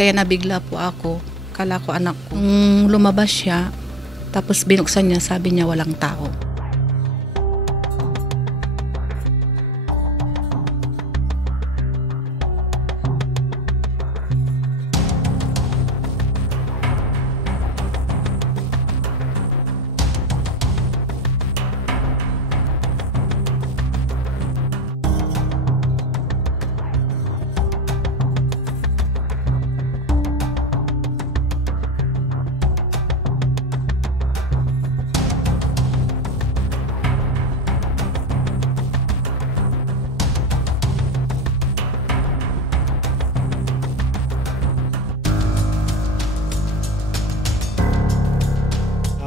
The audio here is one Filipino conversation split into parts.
kaya nabigla po ako. Kala ko anak ko. Nung lumabas siya, tapos binuksan niya, sabi niya walang tao.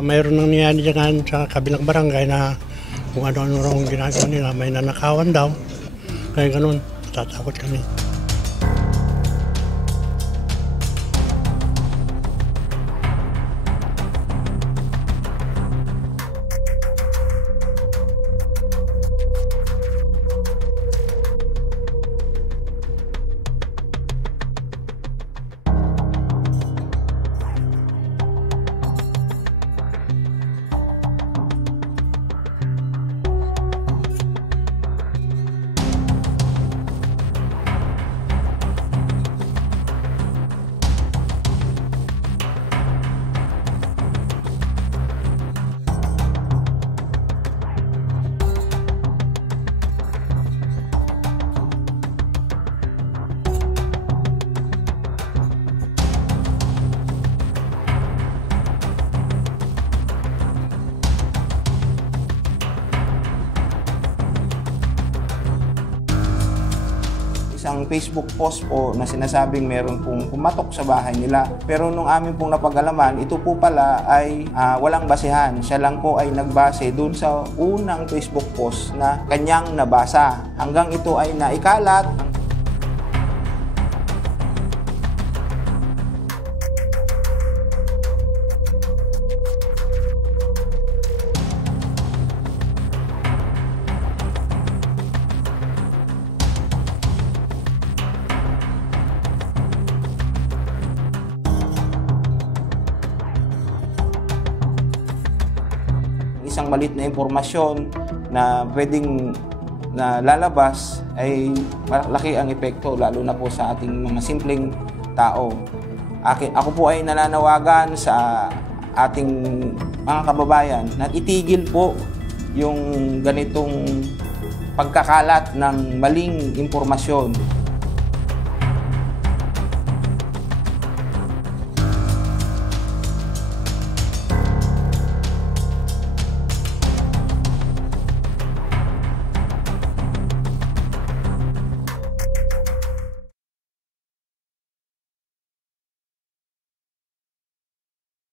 Mayroon nang nangyari dyan sa kabilang barangay na kung ano-ano raw ang ginagawa nila, may nanakawan daw. Kaya ganun, tatakot kami. Isang Facebook post po na sinasabing meron pong pumatok sa bahay nila. Pero nung amin pong napag-alaman, ito po pala ay walang basehan. Siya lang po ay nagbase dun sa unang Facebook post na kanyang nabasa. Hanggang ito ay naikalat. Isang malit na impormasyon na pwedeng lalabas ay malaki ang epekto, lalo na po sa ating mga simpleng tao. Ako po ay nananawagan sa ating mga kababayan na itigil po yung ganitong pagkakalat ng maling impormasyon.